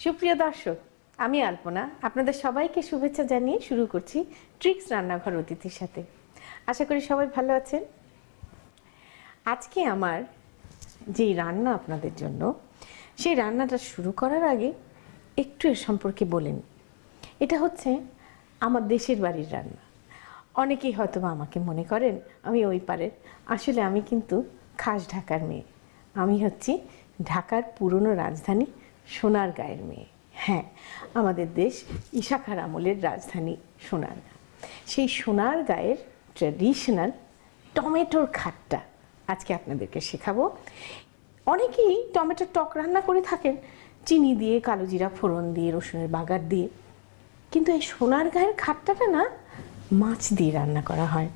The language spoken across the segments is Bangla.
সুপ্রিয় দর্শক, আমি আলপনা আপনাদের সবাইকে শুভেচ্ছা জানিয়ে শুরু করছি ট্রিক্স রান্নাঘর অতিথির সাথে। আশা করি সবাই ভালো আছেন। আজকে আমার যেই রান্না আপনাদের জন্য, সেই রান্নাটা শুরু করার আগে একটু এর সম্পর্কে বলেন। এটা হচ্ছে আমার দেশের বাড়ির রান্না। অনেকেই হয়তো আমাকে মনে করেন আমি ওই পারের, আসলে আমি কিন্তু খাস ঢাকার মেয়ে। আমি হচ্ছি ঢাকার পুরনো রাজধানী সোনারগাঁয়ের মেয়ে। হ্যাঁ, আমাদের দেশ ঈশাখার আমলের রাজধানী সোনারগাঁ। সেই সোনারগাঁয়ের ট্র্যাডিশনাল টমেটোর খাট্টা আজকে আপনাদেরকে শেখাবো। অনেকেই টমেটোর টক রান্না করে থাকেন চিনি দিয়ে, কালো জিরা ফোড়ন দিয়ে, রসুনের বাগার দিয়ে, কিন্তু এই সোনারগাঁয়ের খাট্টাটা না মাছ দিয়ে রান্না করা হয়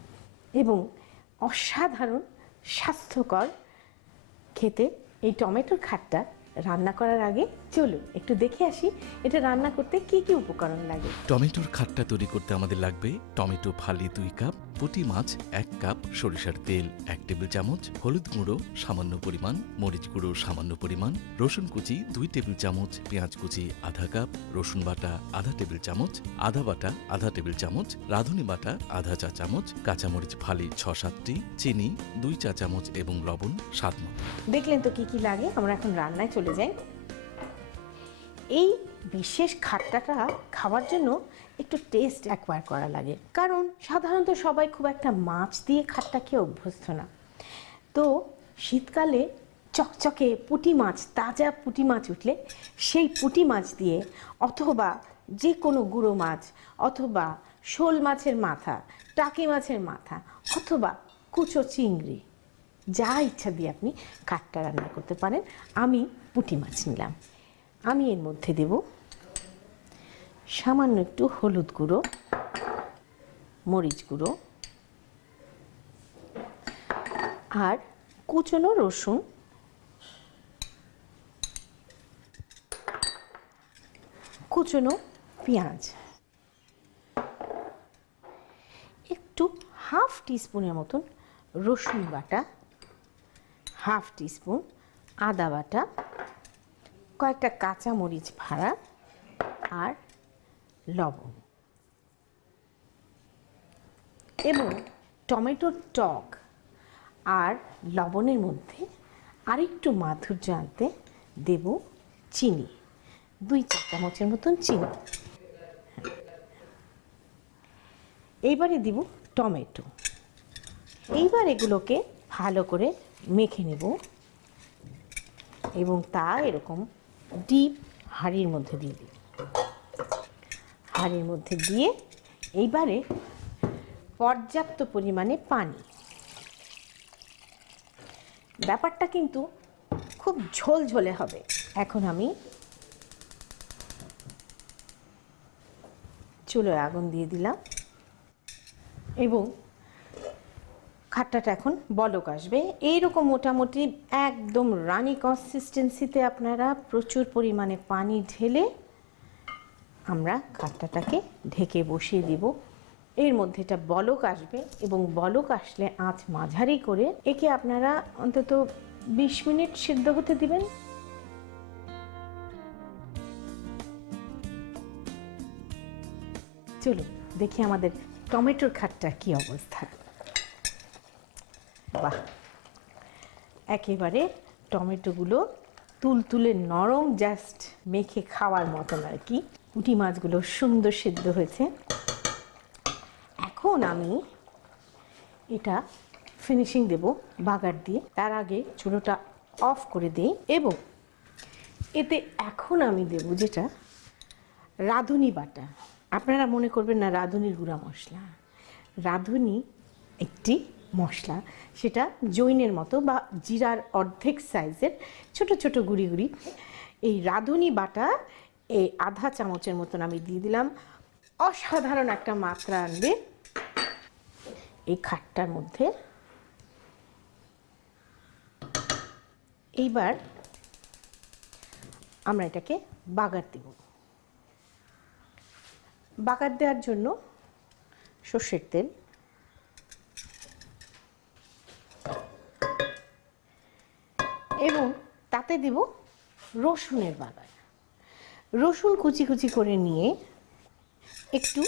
এবং অসাধারণ স্বাস্থ্যকর খেতে। এই টমেটোর খাট্টা রান্না করার আগে চলুন একটু দেখে আসি এটা রান্না করতে কি কি উপকরণ লাগে। টমেটোর খাট্টা তৈরি করতে আমাদের লাগবে টমেটো ফালি 2 কাপ, পুঁটি মাছ 1 কাপ, সরিষার তেল 1 টেবিল চামচ, হলুদ গুঁড়ো সামান্য পরিমাণ, মরিচ গুঁড়ো সামান্য পরিমাণ, রসুন কুচি 2 টেবিল চামচ, পেঁয়াজ কুচি আধা কাপ, রসুন বাটা আধা টেবিল চামচ, আদা বাটা আধা টেবিল চামচ, রাঁধুনি বাটা আধা চা চামচ, কাঁচামরিচ ফালি 6-7টি, চিনি 2 চা চামচ এবং লবণ স্বাদ মতো। দেখলেন তো কি কি লাগে। আমরা এখন রান্নায় চলে যাই। এই বিশেষ খাট্টাটা খাওয়ার জন্য একটু টেস্ট অ্যাকোয়ার করা লাগে, কারণ সাধারণত সবাই খুব একটা মাছ দিয়ে খাট্টা খেয়ে অভ্যস্ত না। তো শীতকালে চকচকে পুঁটি মাছ, তাজা পুঁটি মাছ উঠলে সেই পুঁটি মাছ দিয়ে, অথবা যে কোনো গুঁড়ো মাছ, অথবা শোল মাছের মাথা, টাকি মাছের মাথা, অথবা কুচো চিংড়ি, যা ইচ্ছা দিয়ে আপনি খাট্টা রান্না করতে পারেন। আমি পুঁটি মাছ নিলাম। আমি এর মধ্যে দেব সামান্য একটু হলুদ গুঁড়ো, মরিচ গুঁড়ো আর কুচনো রসুন, কুচনো পেঁয়াজ, একটু হাফ টিস্পুনের মতন রসুন বাটা, হাফ টিস্পুন আদা বাটা, কয়েকটা কাঁচা মরিচ ফাড়া আর লবণ, এবং টমেটোর টক আর লবণের মধ্যে আরেকটু মাধুর্য আনতে দেব চিনি, 2 চা চামচের মতন চিনি। এইবারে দিব টমেটো। এইবার এগুলোকে ভালো করে মেখে নেব এবং তা এরকম ডিপ হাঁড়ির মধ্যে দিয়ে দিই। হাঁড়ির মধ্যে দিয়ে এইবারে পর্যাপ্ত পরিমাণে পানি। ব্যাপারটা কিন্তু খুব ঝোলঝোলে হবে। এখন আমি চুলোয় আগুন দিয়ে দিলাম এবং খাট্টাটা এখন বলক আসবে। এইরকম মোটামুটি একদম রানি কনসিস্টেন্সিতে আপনারা প্রচুর পরিমাণে পানি ঢেলে আমরা খাট্টাটাকে ঢেকে বসিয়ে দিব। এর মধ্যে এটা বলক আসবে এবং বলক আসলে আঁচ মাঝারি করে একে আপনারা অন্তত 20 মিনিট সিদ্ধ হতে দিবেন। চলুন দেখি আমাদের টমেটোর খাট্টার কি অবস্থা। বাহ, একেবারে টমেটোগুলো তুলতুলে নরম, জাস্ট মেখে খাওয়ার মতন আর কি। পুঁটি মাছগুলো সুন্দর সিদ্ধ হয়েছে। এখন আমি এটা ফিনিশিং দেব বাগার দিয়ে। তার আগে চুলোটা অফ করে দিই এবং এতে এখন আমি দেব যেটা রাঁধুনি বাটা। আপনারা মনে করবেন না রাঁধুনির গুঁড়া মশলা। রাঁধুনি একটি মশলা, সেটা জৈনের মতো বা জিরার অর্ধেক সাইজের ছোট ছোট গুঁড়ি গুঁড়ি। এই রাঁধুনি বাটা এই আধা চামচের মতন আমি দিয়ে দিলাম। অসাধারণ একটা মাত্রা আনবে এই খাট্টার মধ্যে। এইবার আমরা এটাকে বাগার দেব। বাগার দেওয়ার জন্য সর্ষের তেল, এবং তাতে দিব রসুনের বাগার। রসুন কুচি কুচি করে নিয়ে একটু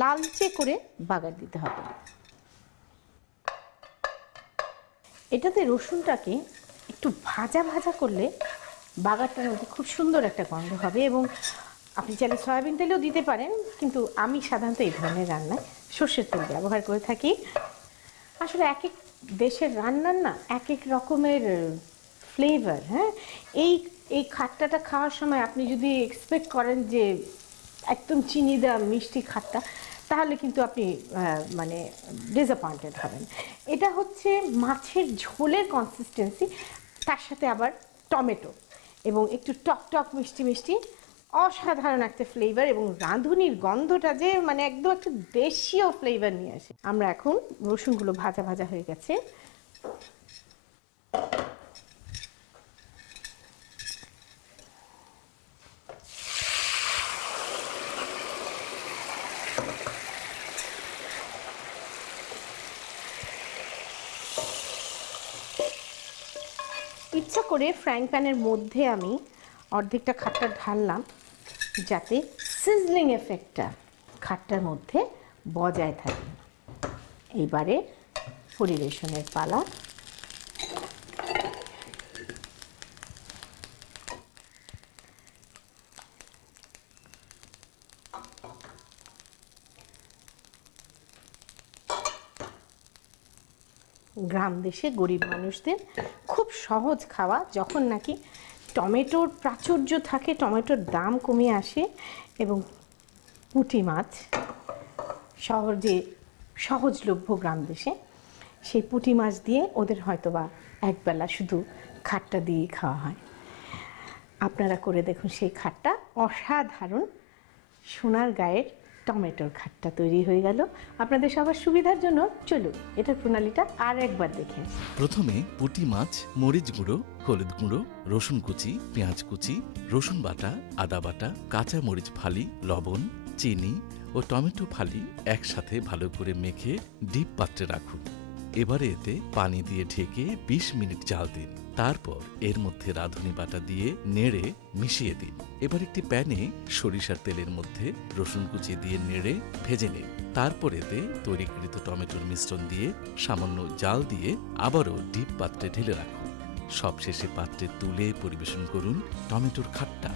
লালচে করে বাগার দিতে হবে। এটাতে রসুনটাকে একটু ভাজা ভাজা করলে বাগারটার মধ্যে খুব সুন্দর একটা গন্ধ হবে, এবং আপনি চাইলে সয়াবিন তেলেও দিতে পারেন, কিন্তু আমি সাধারণত এই ধরনের রান্নায় সর্ষের তেল ব্যবহার করে থাকি। আসলে এক এক দেশের রান্নার না এক এক রকমের ফ্লেভার। হ্যাঁ, এই খাট্টাটা খাওয়ার সময় আপনি যদি এক্সপেক্ট করেন যে একদম চিনি দেওয়া মিষ্টি খাট্টা, তাহলে কিন্তু আপনি মানে ডিসঅ্যাপয়েন্টেড হবেন। এটা হচ্ছে মাছের ঝোলের কনসিস্টেন্সি, তার সাথে আবার টমেটো এবং একটু টক টক মিষ্টি মিষ্টি, অসাধারণ একটা ফ্লেভার, এবং রাঁধুনির গন্ধটা যে মানে একদম একটা দেশীয় ফ্লেভার নিয়ে আসে। আমরা এখন রসুনগুলো ভাজা ভাজা হয়ে গেছে, ইচ্ছা করে ফ্রাইং প্যানের মধ্যে আমি অর্ধেকটা খাট্টা ঢাললাম, যাতে সিজলিং এফেক্টটা খাট্টার মধ্যে বজায় থাকে। এইবারে পরিবেশনের পালা। গ্রাম দেশে গরিব মানুষদের খুব সহজ খাওয়া, যখন নাকি টমেটোর প্রাচুর্য থাকে, টমেটোর দাম কমে আসে এবং পুঁটি মাছ সহজে সহজলভ্য গ্রাম দেশে, সেই পুঁটি মাছ দিয়ে ওদের হয়তোবা একবেলা শুধু খাট্টা দিয়ে খাওয়া হয়। আপনারা করে দেখুন, সেই খাট্টা অসাধারণ সোনার গায়ের টমেটোর খাট্টা তৈরি হয়ে গেল। আপনাদের সবার সুবিধার জন্য চলুন এটার প্রণালীটা আর একবার দেখে আসি। প্রথমে পুঁটি মাছ, মরিচ গুঁড়ো, হলুদ গুঁড়ো, রসুন কুচি, পেঁয়াজ কুচি, রসুন বাটা, আদা বাটা, কাঁচা মরিচ ফালি, লবণ, চিনি ও টমেটো ফালি একসাথে ভালো করে মেখে ডিপ পাত্রে রাখুন। এবারে এতে পানি দিয়ে ঢেকে 20 মিনিট জাল দিন। তারপর এর মধ্যে রাঁধুনি বাটা দিয়ে নেড়ে মিশিয়ে দিন। এবার একটি প্যানে সরিষার তেলের মধ্যে রসুন কুচি দিয়ে নেড়ে ভেজে নিন। তারপর এতে তৈরিকৃত টমেটোর মিশ্রণ দিয়ে সামান্য জাল দিয়ে আবারও ডিপ পাত্রে ঢেলে রাখুন। সবশেষে পাত্রে তুলে পরিবেশন করুন টমেটোর খাট্টা।